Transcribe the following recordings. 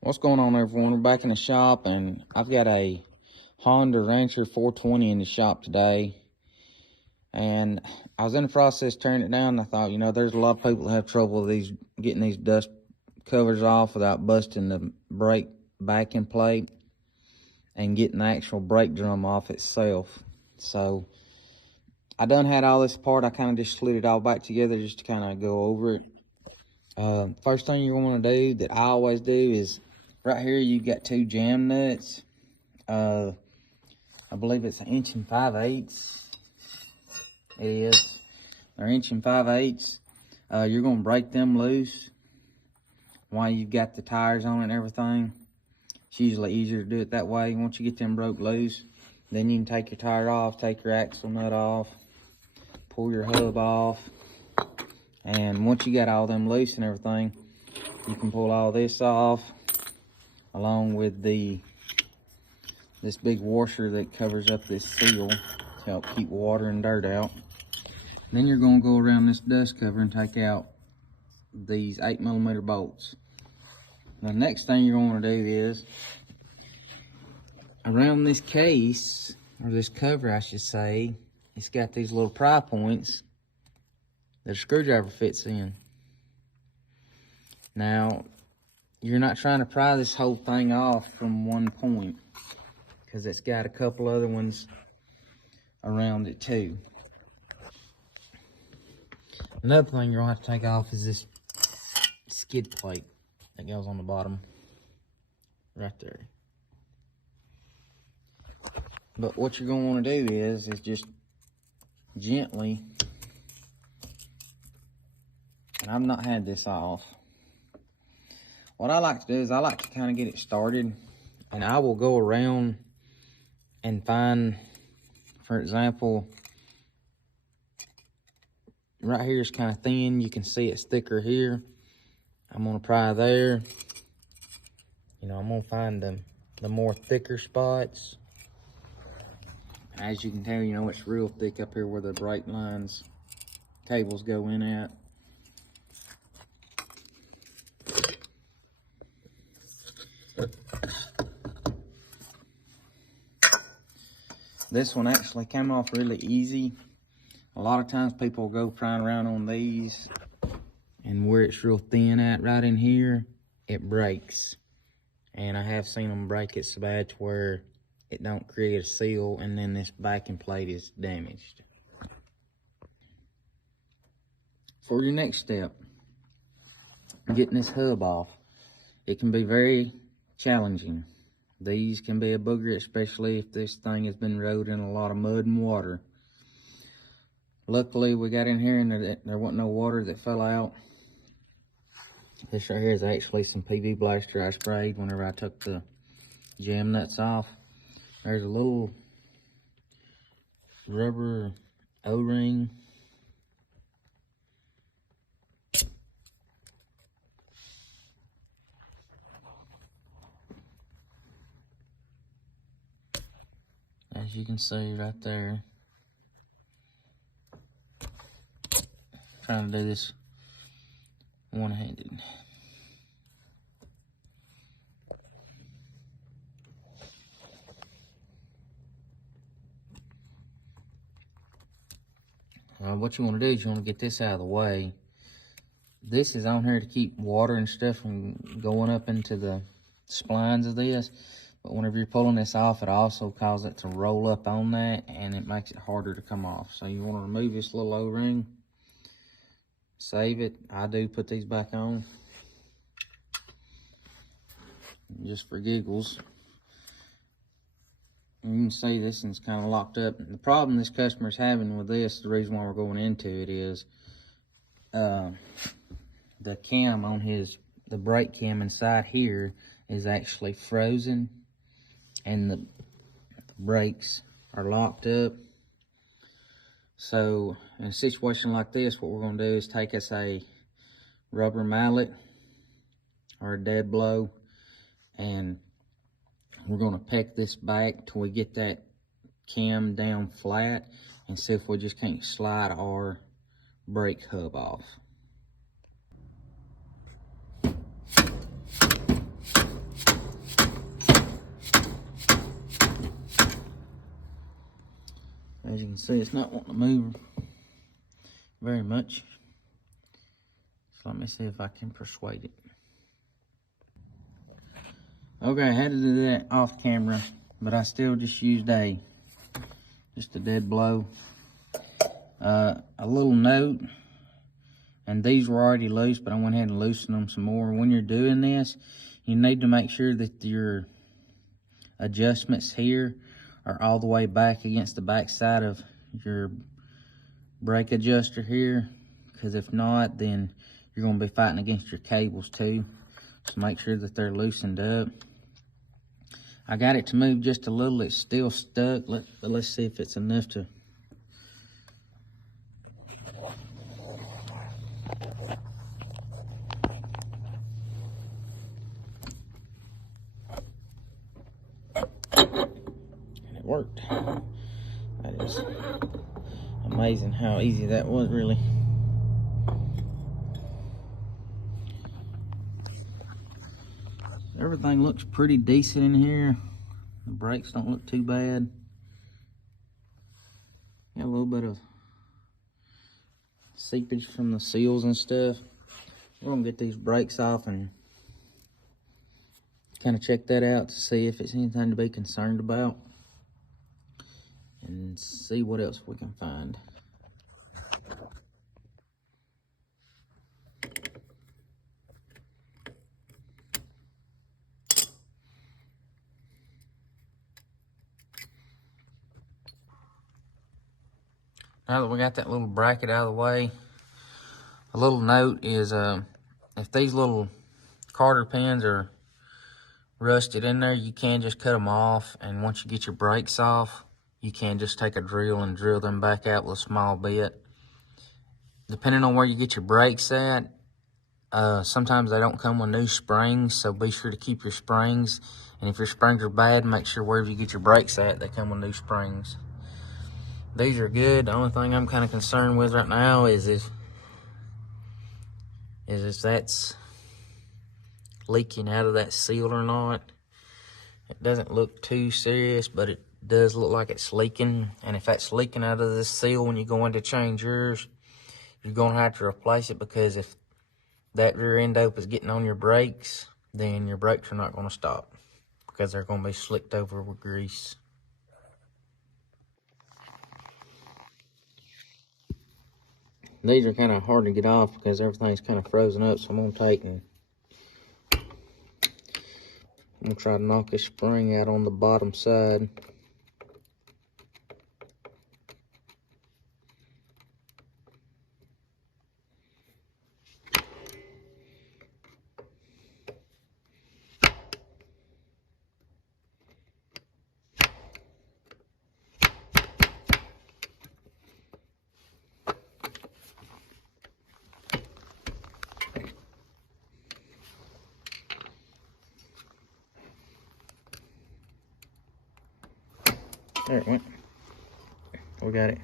What's going on, everyone? We're back in the shop, and I've got a Honda Rancher 420 in the shop today. And I was in the process turning it down, and I thought, there's a lot of people that have trouble with getting these dust covers off without busting the brake backing plate and getting the actual brake drum off itself. So I done had all this apart. I kind of just slid it all back together just to kind of go over it. First thing you're going to do that I always do is right here you've got two jam nuts. I believe it's 1 5/8. It is. They're 1 5/8. You're going to break them loose while you've got the tires on it and everything. It's usually easier to do it that way. Once you get them broke loose, then you can take your tire off, take your axle nut off, pull your hub off. And once you got all them loose and everything, you can pull all this off, along with this big washer that covers up this seal to help keep water and dirt out. Then you're going to go around this dust cover and take out these 8mm bolts. The next thing you're going to do is, around this case, or this cover I should say, it's got these little pry points that a screwdriver fits in. Now, you're not trying to pry this whole thing off from one point, because it's got a couple other ones around it too. Another thing you're going to have to take off is this skid plate that goes on the bottom right there. But what you're going to want to do is just gently, and I've not had this off. What I like to do is I like to kind of get it started, and I will go around and find, for example, right here is kind of thin. You can see it's thicker here. I'm going to pry there. I'm going to find the more thicker spots. As you can tell, it's real thick up here where the brake lines cables go in at. This one actually came off really easy. A lot of times people will go prying around on these, and where it's real thin at right in here, it breaks. And I have seen them break it so bad to where it don't create a seal, and then this backing plate is damaged. For your next step, getting this hub off, it can be very challenging. These can be a booger, especially if this thing has been rode in a lot of mud and water. Luckily, we got in here and there wasn't no water that fell out. This right here is actually some PV Blaster I sprayed whenever I took the jam nuts off. There's a little rubber O-ring. As you can see right there. Trying to do this one-handed. What you want to do is you want to get this out of the way. This is on here to keep water and stuff from going up into the splines of this. But whenever you're pulling this off, it also causes it to roll up on that, and it makes it harder to come off. So you want to remove this little O-ring. Save it. I do put these back on just for giggles. You can see this one's kind of locked up. The problem this customer's having with this, the reason why we're going into it is the cam on the brake cam inside here is actually frozen, and the brakes are locked up. So in a situation like this, what we're going to do is take us a rubber mallet or a dead blow, and we're going to peck this back till we get that cam down flat, and see if we just can't slide our brake hub off. see it's not wanting to move very much. So let me see if I can persuade it. Okay, I had to do that off camera, but I still just used just a dead blow. A little note, and these were already loose, but I went ahead and loosened them some more. When you're doing this, you need to make sure that your adjustments here are all the way back against the back side of your brake adjuster here, because if not, then you're going to be fighting against your cables too. So make sure that they're loosened up. I got it to move just a little. It's still stuck, but let's see if it's enough to. And it worked. That is amazing how easy that was, really. Everything looks pretty decent in here. The brakes don't look too bad. Got a little bit of seepage from the seals and stuff. We're gonna get these brakes off and kind of check that out to see if it's anything to be concerned about, and see what else we can find. Now that we got that little bracket out of the way, a little note is if these little Carter pins are rusted in there, you can just cut them off, and once you get your brakes off, you can just take a drill and drill them back out with a small bit. Depending on where you get your brakes at, sometimes they don't come with new springs, so be sure to keep your springs. And if your springs are bad, make sure wherever you get your brakes at, they come with new springs. These are good. The only thing I'm kind of concerned with right now is if that's leaking out of that seal or not. It doesn't look too serious, but it does look like it's leaking. And if that's leaking out of this seal when you go in to change yours, you're going to have to replace it, because if that rear end dope is getting on your brakes, then your brakes are not going to stop, because they're going to be slicked over with grease. These are kind of hard to get off because everything's kind of frozen up, so I'm going to try to knock this spring out on the bottom side. There it went. We got it.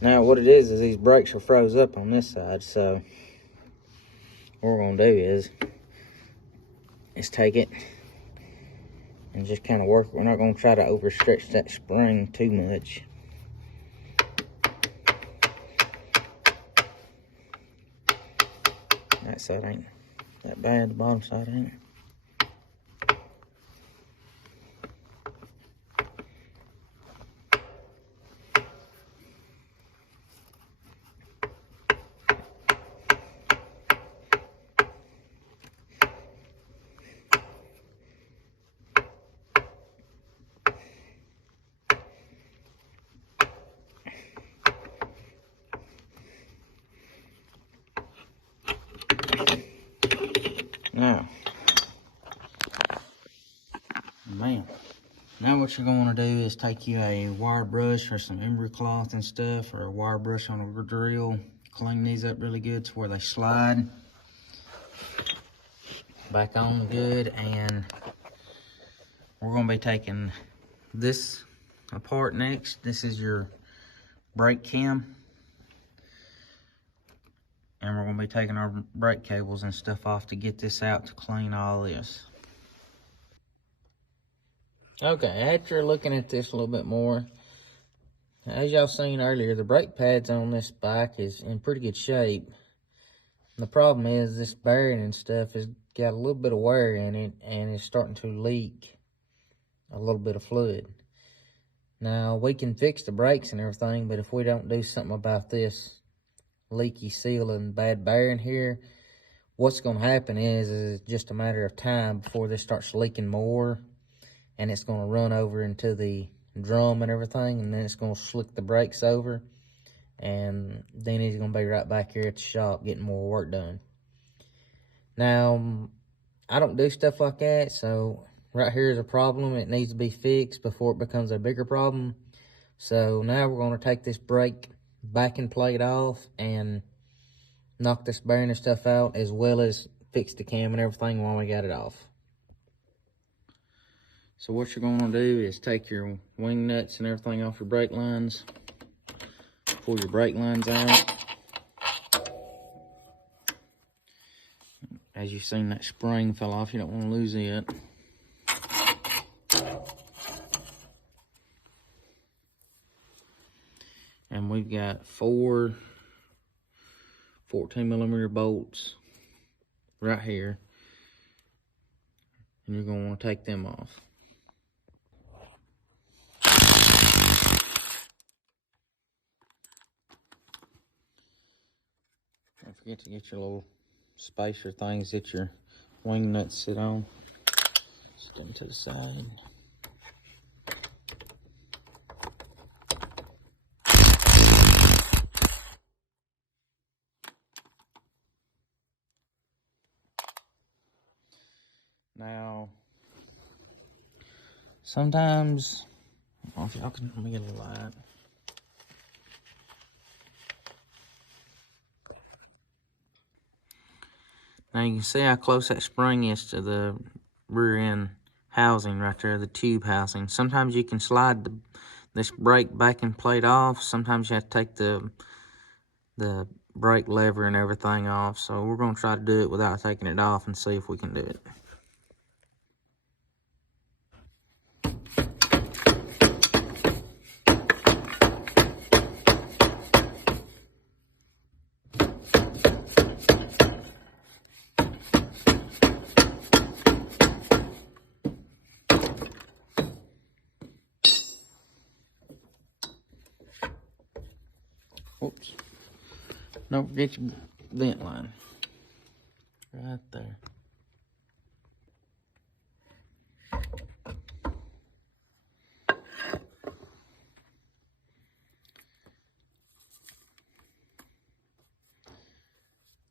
Now what it is these brakes are froze up on this side, so what we're gonna do is take it and just kind of work. We're not gonna try to overstretch that spring too much. That side ain't that bad, the bottom side ain't. Now what you're going to do is take you a wire brush or some emery cloth and stuff, or a wire brush on a drill, clean these up really good to where they slide back on good. And we're going to be taking this apart next. This is your brake cam, and we're going to be taking our brake cables and stuff off to get this out, to clean all this. Okay, after looking at this a little bit more, as y'all seen earlier, the brake pads on this bike is in pretty good shape. The problem is this bearing and stuff has got a little bit of wear in it and it's starting to leak a little bit of fluid. Now, we can fix the brakes and everything, but if we don't do something about this leaky seal and bad bearing here, what's going to happen is it's just a matter of time before this starts leaking more, and it's going to run over into the drum and everything, and then it's going to slick the brakes over, and then he's going to be right back here at the shop getting more work done. Now, I don't do stuff like that, so right here is a problem. It needs to be fixed before it becomes a bigger problem. So now we're going to take this brake backing plate off and knock this bearing and stuff out, as well as fix the cam and everything while we got it off. So what you're going to do is take your wing nuts and everything off your brake lines, pull your brake lines out. As you've seen, that spring fell off. You don't want to lose it. And we've got 4 14mm bolts right here, and you're going to want to take them off. Don't forget to get your little spacer things that your wing nuts sit on. Just them to the side. Now, sometimes, I don't know if y'all can, let me get a light. Now you can see how close that spring is to the rear end housing right there, the tube housing. Sometimes you can slide this brake backing plate off. Sometimes you have to take the brake lever and everything off. So we're going to try to do it without taking it off and see if we can do it. Oops. Don't forget your vent line. Right there.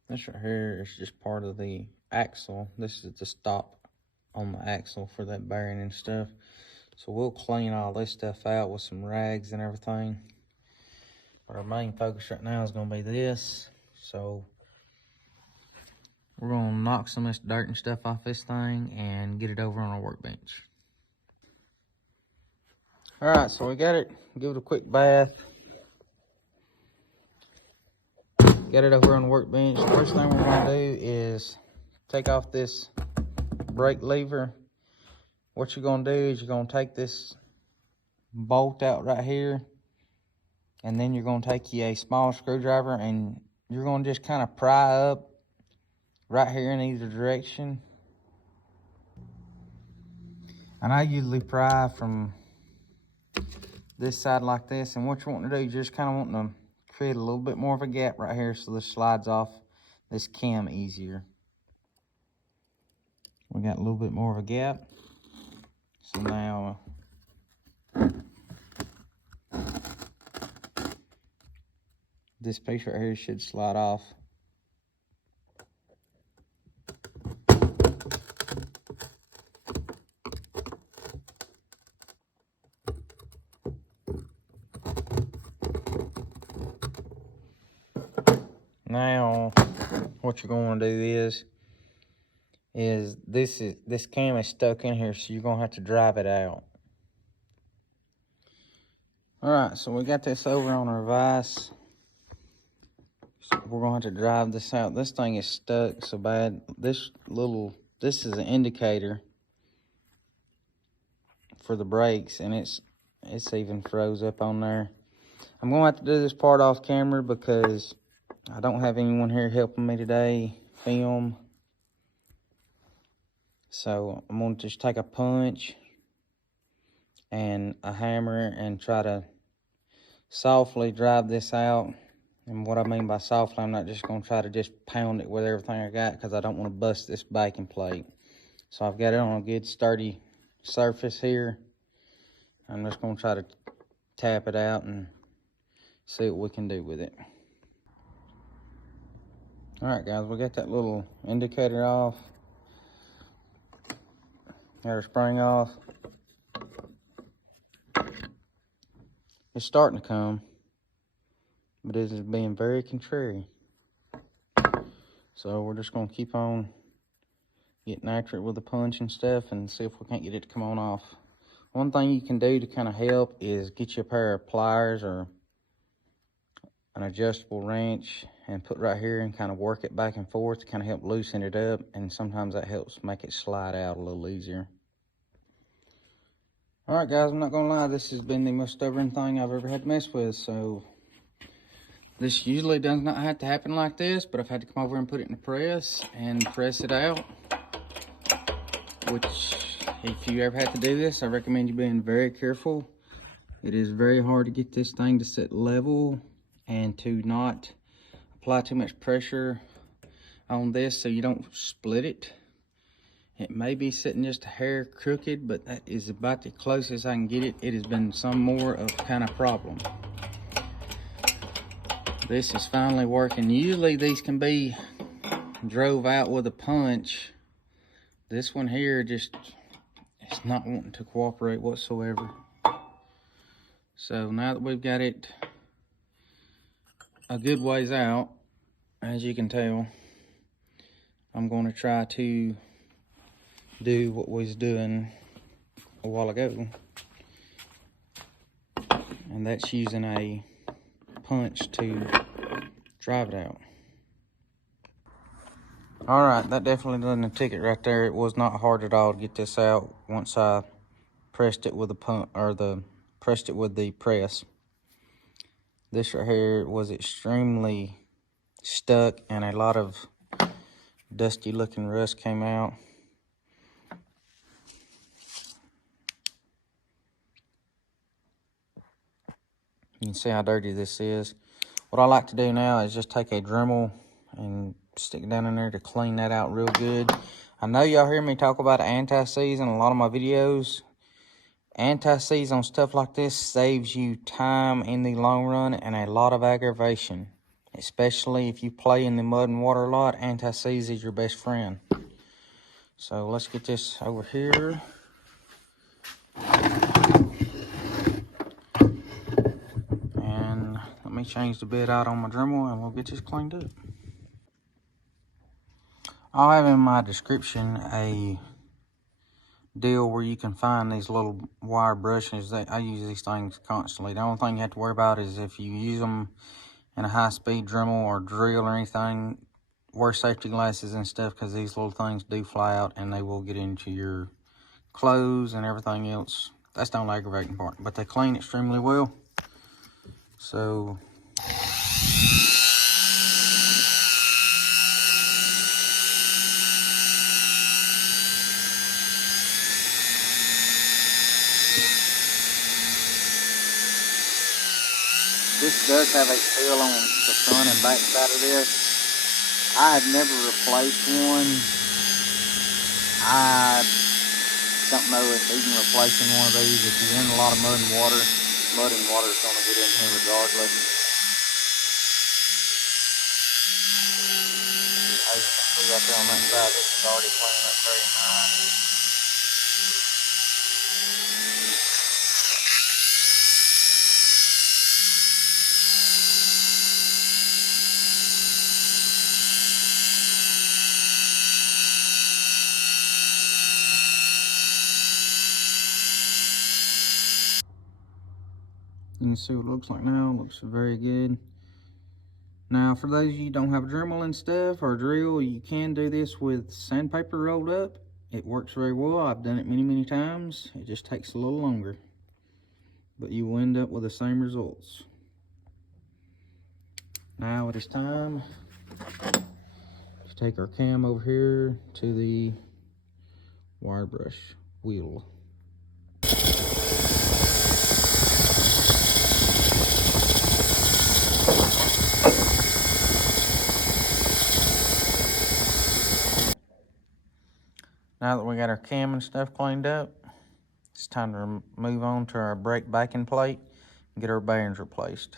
This right here is just part of the axle. This is the stop on the axle for that bearing and stuff. So we'll clean all this stuff out with some rags and everything. But our main focus right now is going to be this. So we're going to knock some of this dirt and stuff off this thing and get it over on our workbench. All right, so we got it. Give it a quick bath. Get it over on the workbench. First thing we're going to do is take off this brake lever. What you're going to do is you're going to take this bolt out right here, and then you're going to take you a small screwdriver and you're going to just kind of pry up right here in either direction. And I usually pry from this side like this, and what you want to do, you just kind of want to create a little bit more of a gap right here so this slides off this cam easier. We got a little bit more of a gap. So now this piece right here should slide off. Now, what you're going to do is this cam is stuck in here, so you're gonna have to drive it out. All right, so we got this over on our vise. So we're gonna have to drive this out. This thing is stuck so bad. This is an indicator for the brakes, and it's even froze up on there. I'm gonna have to do this part off camera because I don't have anyone here helping me today film. So I'm gonna just take a punch and a hammer and try to softly drive this out. And what I mean by softly, I'm not just gonna try to just pound it with everything I got, because I don't want to bust this backing plate. So I've got it on a good sturdy surface here. I'm just gonna try to tap it out and see what we can do with it. All right, guys, we got that little indicator off. Got our spring off. It's starting to come, but it is being very contrary. So we're just gonna keep on getting after it with the punch and stuff and see if we can't get it to come on off. One thing you can do to kind of help is get you a pair of pliers or an adjustable wrench and put right here and kind of work it back and forth to kind of help loosen it up, and sometimes that helps make it slide out a little easier. All right, guys, I'm not gonna lie, this has been the most stubborn thing I've ever had to mess with. So this usually does not have to happen like this, but I've had to come over and put it in the press and press it out, which if you ever had to do this, I recommend you being very careful. It is very hard to get this thing to sit level and to not apply too much pressure on this so you don't split it. It may be sitting just a hair crooked, but that is about the closest I can get it. It has been some more of kind of problem. This is finally working. Usually these can be drove out with a punch. This one here just, it's not wanting to cooperate whatsoever. So now that we've got it a good ways out, as you can tell, I'm going to try to do what we was doing a while ago, and that's using a punch to drive it out. All right, that definitely done the ticket right there. It was not hard at all to get this out once I pressed it with a punch, or pressed it with the press. This right here was extremely stuck, and a lot of dusty looking rust came out. You can see how dirty this is. What I like to do now is just take a Dremel and stick it down in there to clean that out real good. I know y'all hear me talk about anti-seize in a lot of my videos. Anti-seize on stuff like this saves you time in the long run and a lot of aggravation. Especially if you play in the mud and water a lot, anti-seize is your best friend. So let's get this over here. And let me change the bed out on my Dremel and we'll get this cleaned up. I'll have in my description a deal where you can find these little wire brushes. I use these things constantly. The only thing you have to worry about is if you use them in a high-speed Dremel or drill or anything, wear safety glasses and stuff, because these little things do fly out and they will get into your clothes and everything else. That's the only aggravating part, but they clean extremely well. So this does have a seal on the front and back side of this. I have never replaced one. I don't know if even replacing one of these, if you're in a lot of mud and water is going to get in here regardless. As you can see right there on that side, this is already cleaning up very nice. You can see what it looks like now. It looks very good. Now, for those of you who don't have a Dremel and stuff or a drill, you can do this with sandpaper rolled up. it works very well. I've done it many times. It just takes a little longer, but you will end up with the same results. Now it is time to take our cam over here to the wire brush wheel. Now that we got our cam and stuff cleaned up, it's time to move on to our brake backing plate and get our bearings replaced.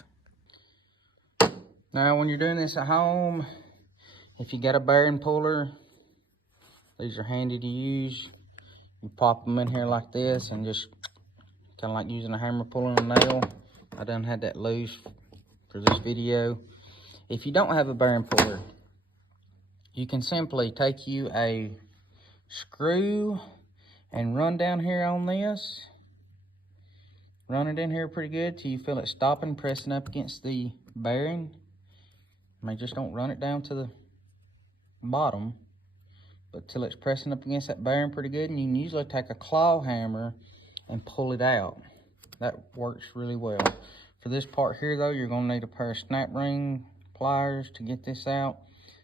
Now when you're doing this at home, if you got a bearing puller, these are handy to use. You pop them in here like this and just kind of like using a hammer pulling a nail. I done had that loose for this video. If you don't have a bearing puller, you can simply take you a screw and run down here on this. Run it in here pretty good till you feel it stopping, pressing up against the bearing. I mean, just don't run it down to the bottom, but till it's pressing up against that bearing pretty good. And you can usually take a claw hammer and pull it out. That works really well. For this part here though, you're gonna need a pair of snap ring pliers to get this out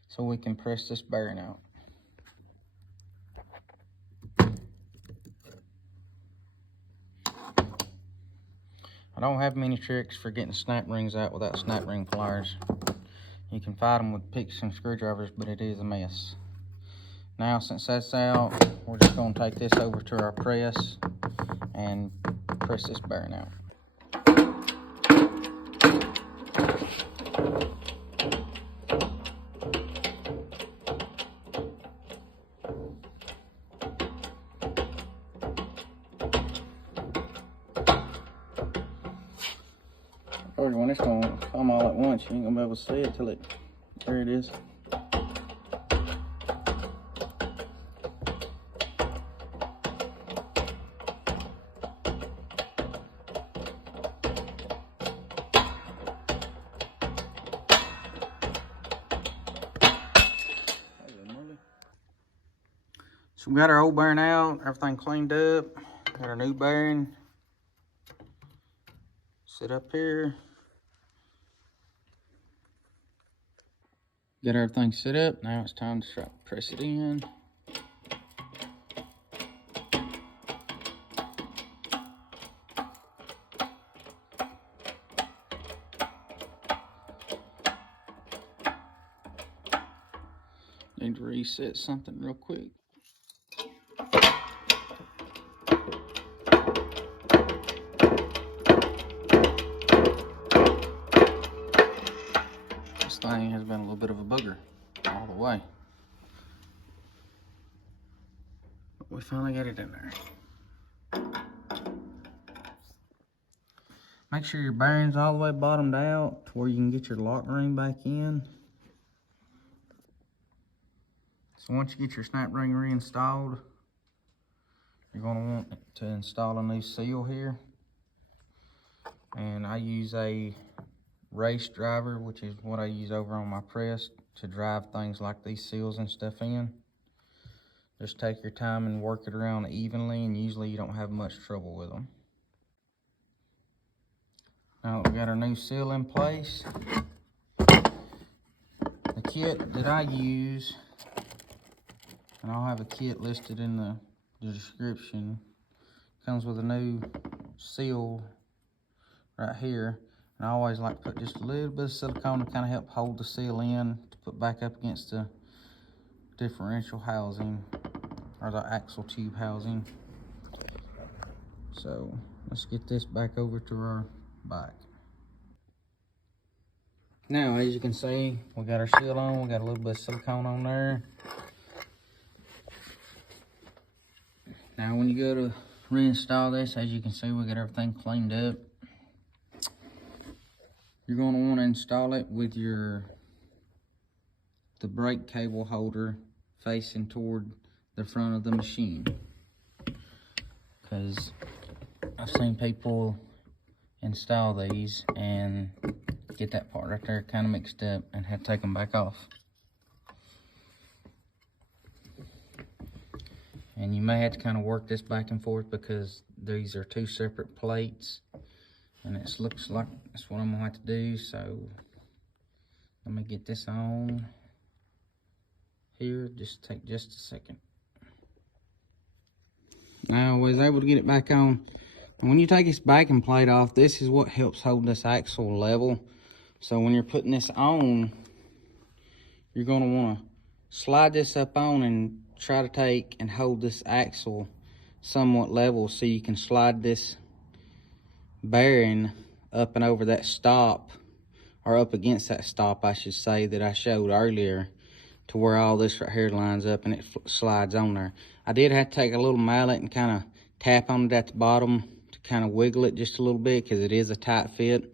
so we can press this bearing out. I don't have many tricks for getting snap rings out without snap ring pliers. You can fight them with picks and screwdrivers, but it is a mess. Now, since that's out, we're just going to take this over to our press and press this bearing out. When it's going to come all at once, you ain't going to be able to see it till it, there it is. So we got our old bearing out, everything cleaned up, got our new bearing. Sit up here. Got everything set up. Now it's time to press it in. Need to reset something real quick. This thing has been a little bit of a booger all the way. But we finally got it in there. Make sure your bearing's all the way bottomed out to where you can get your lock ring back in. So once you get your snap ring reinstalled, you're going to want to install a new seal here. And I use a race driver, which is what I use over on my press to drive things like these seals and stuff in. Just take your time and work it around evenly, and usually you don't have much trouble with them. Now that we got our new seal in place, the kit that I use, and I'll have a kit listed in the description, comes with a new seal right here. And I always like to put just a little bit of silicone to kind of help hold the seal in to put back up against the differential housing or the axle tube housing. So let's get this back over to our bike. Now, as you can see, we got our seal on, we got a little bit of silicone on there. Now when you go to reinstall this, as you can see, we got everything cleaned up. You're going to want to install it with the brake cable holder facing toward the front of the machine, because I've seen people install these and get that part right there kind of mixed up and have to take them back off. And you may have to kind of work this back and forth because these are two separate plates. And it looks like that's what I'm gonna have to do. So let me get this on here. Just take just a second. Now I was able to get it back on. And when you take this backing plate off, this is what helps hold this axle level. So when you're putting this on, you're gonna wanna slide this up on and try to take and hold this axle somewhat level so you can slide this bearing up and over that stop, or up against that stop I should say, that I showed earlier, to where all this right here lines up and it slides on there. I did have to take a little mallet and kind of tap on it at the bottom to kind of wiggle it just a little bit because it is a tight fit,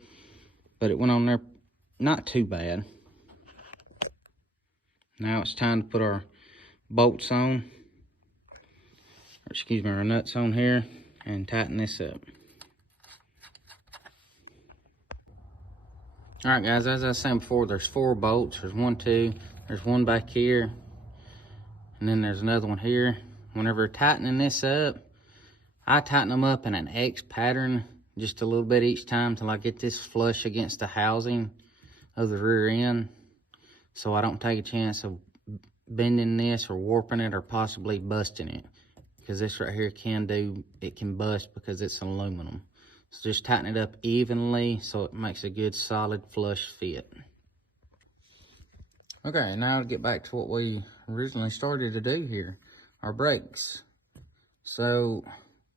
but it went on there not too bad. Now it's time to put our bolts on, or excuse me, our nuts on here, and tighten this up. All right, guys, as I was saying before, there's 4 bolts. There's 1, 2, there's one back here, and then there's another one here. Whenever tightening this up, I tighten them up in an X pattern, just a little bit each time till I get this flush against the housing of the rear end, so I don't take a chance of bending this or warping it or possibly busting it, because this right here can bust because it's aluminum. So just tighten it up evenly so it makes a good solid flush fit. Okay, now to get back to what we originally started to do here, our brakes. So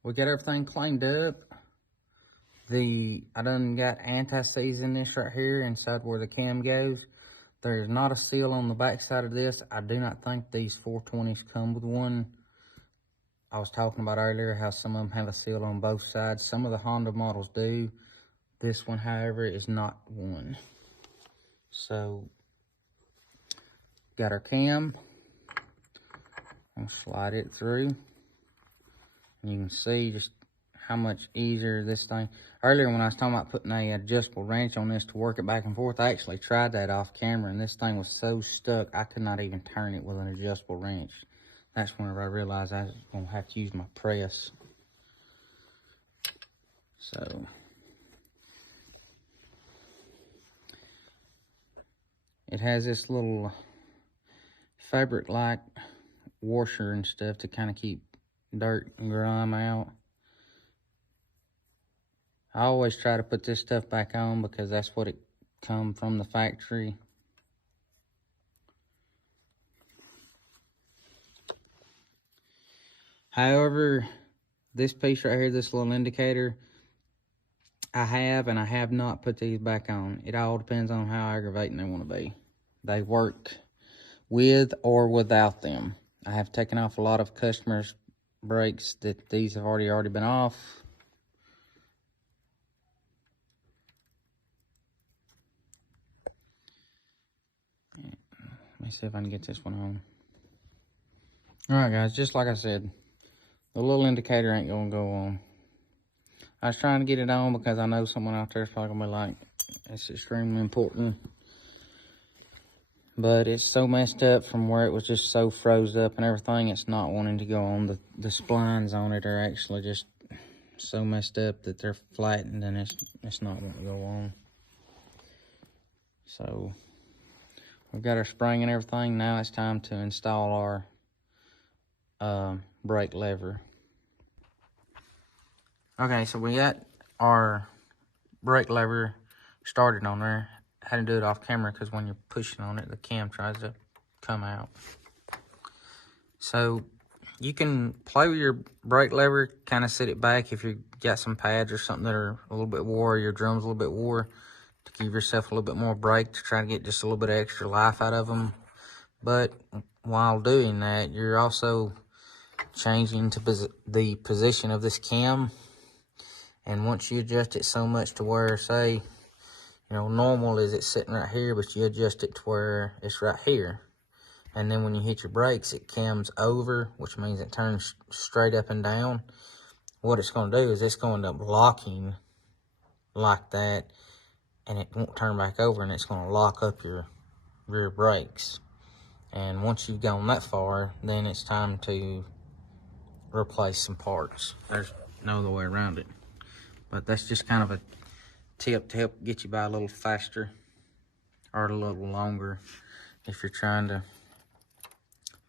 we got everything cleaned up. I done got anti-seize in this right here inside where the cam goes. There's not a seal on the back side of this. I do not think these 420s come with one. I was talking about earlier how some of them have a seal on both sides. Some of the Honda models do. This one, however, is not one. So, got our cam. I'm gonna slide it through. And you can see just how much easier this thing. Earlier when I was talking about putting a adjustable wrench on this to work it back and forth, I actually tried that off camera, and this thing was so stuck I could not even turn it with an adjustable wrench. That's whenever I realized I was gonna have to use my press. So it has this little fabric-like washer and stuff to kind of keep dirt and grime out. I always try to put this stuff back on because that's what it come from the factory. However, this piece right here, this little indicator, I have and I have not put these back on. It all depends on how aggravating they want to be. They work with or without them. I have taken off a lot of customers' brakes that these have already been off. Let me see if I can get this one on. Alright guys, just like I said, the little indicator ain't gonna go on. I was trying to get it on because I know someone out there is probably gonna be like, it's extremely important. But it's so messed up from where it was just so froze up and everything, it's not wanting to go on. The splines on it are actually just so messed up that they're flattened and it's not wanting to go on. So we've got our spring and everything. Now it's time to install our brake lever. Okay, so we got our brake lever started on there. I had to do it off camera because when you're pushing on it, the cam tries to come out. So you can play with your brake lever, kind of set it back if you got some pads or something that are a little bit wore, or your drum's a little bit wore, to give yourself a little bit more brake to try to get just a little bit of extra life out of them. But while doing that, you're also changing to the position of this cam. And once you adjust it so much to where, say, you know, normal is it's sitting right here, but you adjust it to where it's right here. And then when you hit your brakes, it cams over, which means it turns straight up and down. What it's going to do is it's going to end up locking like that, and it won't turn back over, and it's going to lock up your rear brakes. And once you've gone that far, then it's time to replace some parts. There's no other way around it. But that's just kind of a tip to help get you by a little faster or a little longer if you're trying to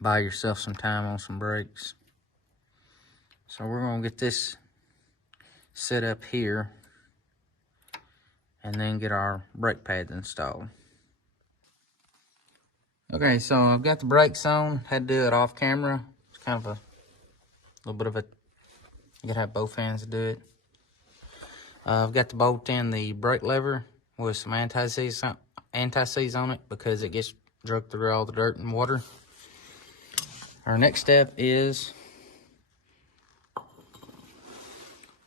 buy yourself some time on some brakes. So we're gonna get this set up here and then get our brake pads installed. Okay, so I've got the brakes on. Had to do it off camera. It's kind of a little bit of a, you gotta have both hands to do it. I've got to bolt in the brake lever with some anti-seize on it because it gets dragged through all the dirt and water. Our next step is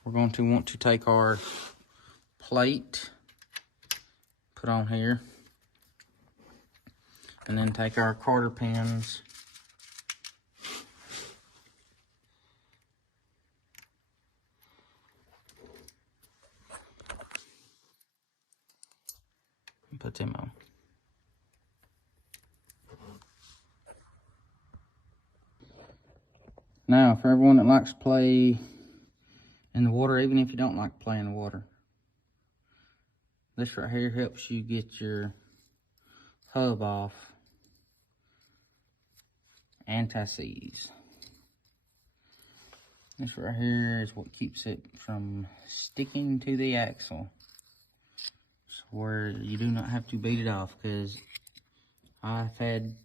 we're going to want to take our plate, put on here, and then take our quarter pins and put them on. Now, for everyone that likes to play in the water, even if you don't like to play in the water, this right here helps you get your hub off anti-seize. This right here is what keeps it from sticking to the axle, so where you do not have to beat it off, because I've had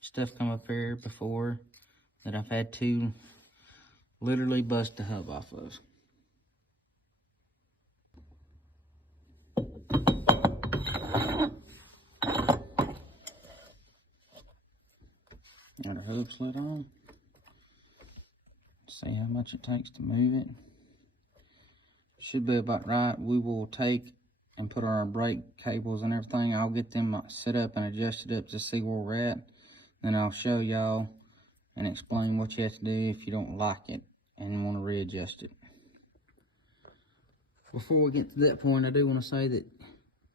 stuff come up here before that I've had to literally bust the hub off of. Got our hub slid on. See how much it takes to move it. Should be about right. We will take and put our brake cables and everything. I'll get them set up and adjusted up to see where we're at. Then I'll show y'all and explain what you have to do if you don't like it and want to readjust it. Before we get to that point, I do want to say that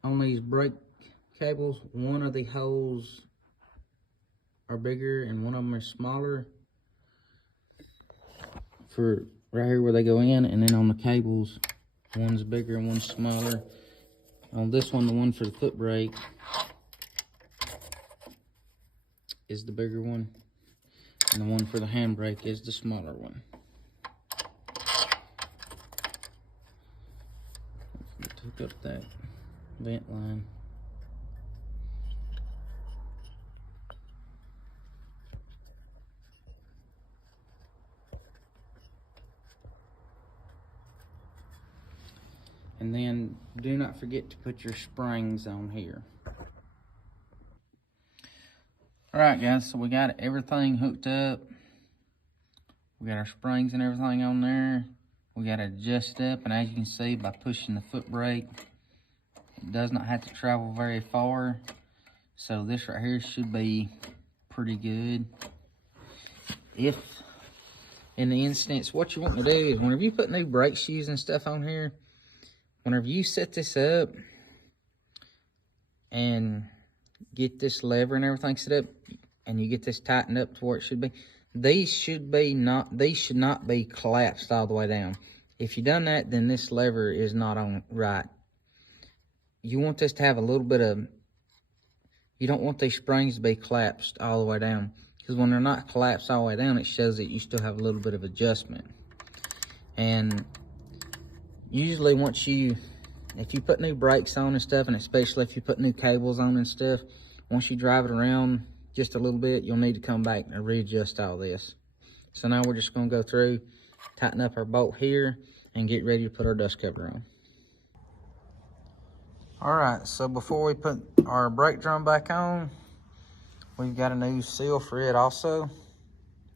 on these brake cables, one of the holes are bigger and one of them is smaller for right here where they go in, and then on the cables, one's bigger and one's smaller. On this one, the one for the foot brake is the bigger one, and the one for the handbrake is the smaller one. Let's hook up that vent line. And then do not forget to put your springs on here. Alright guys, so we got everything hooked up. We got our springs and everything on there. We got to adjust up, and as you can see, by pushing the foot brake, it does not have to travel very far. So this right here should be pretty good. If in the instance, what you want to do is whenever you put new brake shoes and stuff on here, whenever you set this up and get this lever and everything set up, and you get this tightened up to where it should be, these should not be collapsed all the way down. If you done that, then this lever is not on right. You want this to have a little bit of, you don't want these springs to be collapsed all the way down, because when they're not collapsed all the way down, it shows that you still have a little bit of adjustment. And usually once if you put new brakes on and stuff, and especially if you put new cables on and stuff, once you drive it around just a little bit, you'll need to come back and readjust all this. So now we're just going to go through, tighten up our bolt here, and get ready to put our dust cover on. Alright, so before we put our brake drum back on, we've got a new seal for it also.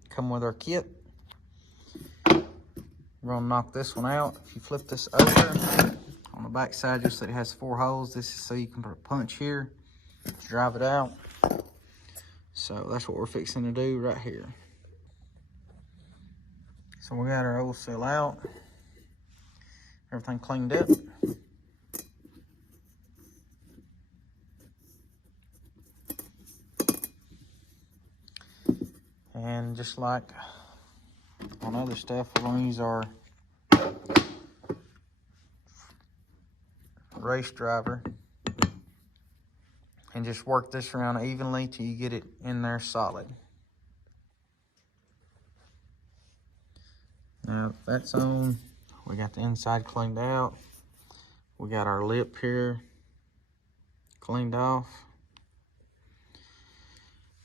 Come with our kit. We're going to knock this one out. If you flip this over, on the back side, you'll see it has 4 holes. This is so you can put a punch here to drive it out. So that's what we're fixing to do right here. So we got our old seal out. Everything cleaned up. And just like on other stuff, we're going to use our race driver and just work this around evenly till you get it in there solid. Now that's on, we got the inside cleaned out. We got our lip here cleaned off.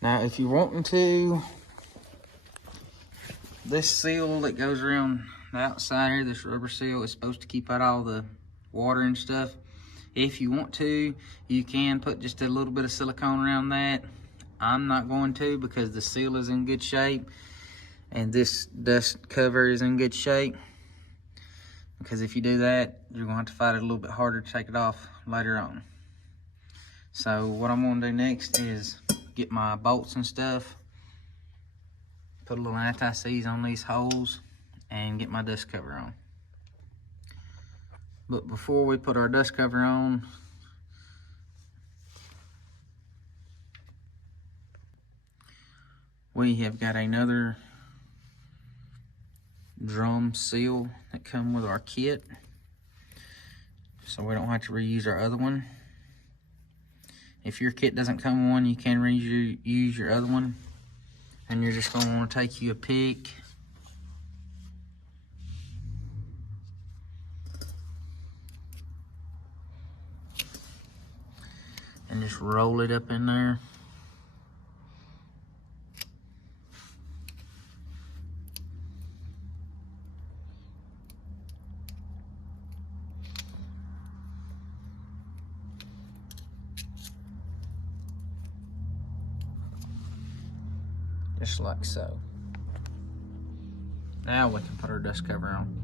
Now if you're wanting to, this seal that goes around the outside here, this rubber seal, is supposed to keep out all the water and stuff. If you want to, you can put just a little bit of silicone around that. I'm not going to, because the seal is in good shape and this dust cover is in good shape. Because if you do that, you're gonna have to fight it a little bit harder to take it off later on. So what I'm gonna do next is get my bolts and stuff, put a little anti-seize on these holes, and get my dust cover on. But before we put our dust cover on, we have got another drum seal that come with our kit, so we don't have to reuse our other one. If your kit doesn't come with one, you can reuse your other one, and you're just going to want to take you a pick and just roll it up in there. Just like so. Now we can put our dust cover on.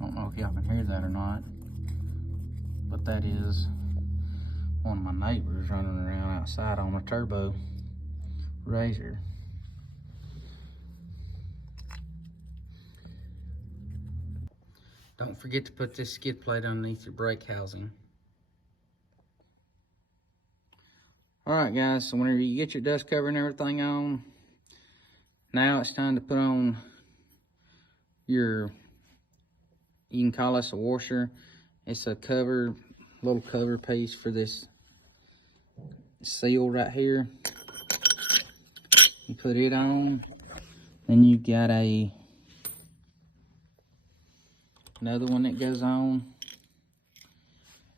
I don't know if y'all can hear that or not, but that is one of my neighbors running around outside on a turbo razor. Don't forget to put this skid plate underneath your brake housing. Alright guys, so whenever you get your dust cover and everything on, now it's time to put on your, you can call this a washer. It's a cover, little cover piece for this seal right here. You put it on, then you got another one that goes on,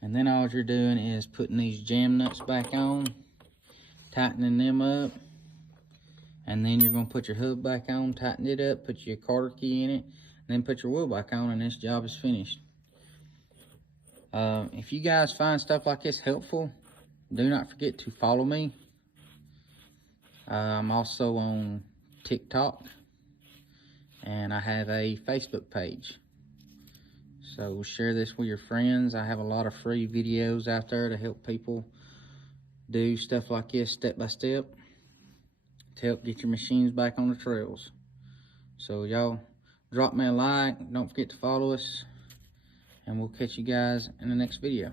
and then all you're doing is putting these jam nuts back on, tightening them up, and then you're going to put your hub back on, tighten it up, put your quarter key in it, and then put your wheel back on, and this job is finished. If you guys find stuff like this helpful, do not forget to follow me. I'm also on TikTok, and I have a Facebook page. So share this with your friends. I have a lot of free videos out there to help people do stuff like this step by step to help get your machines back on the trails. So y'all drop me a like, don't forget to follow us, and we'll catch you guys in the next video.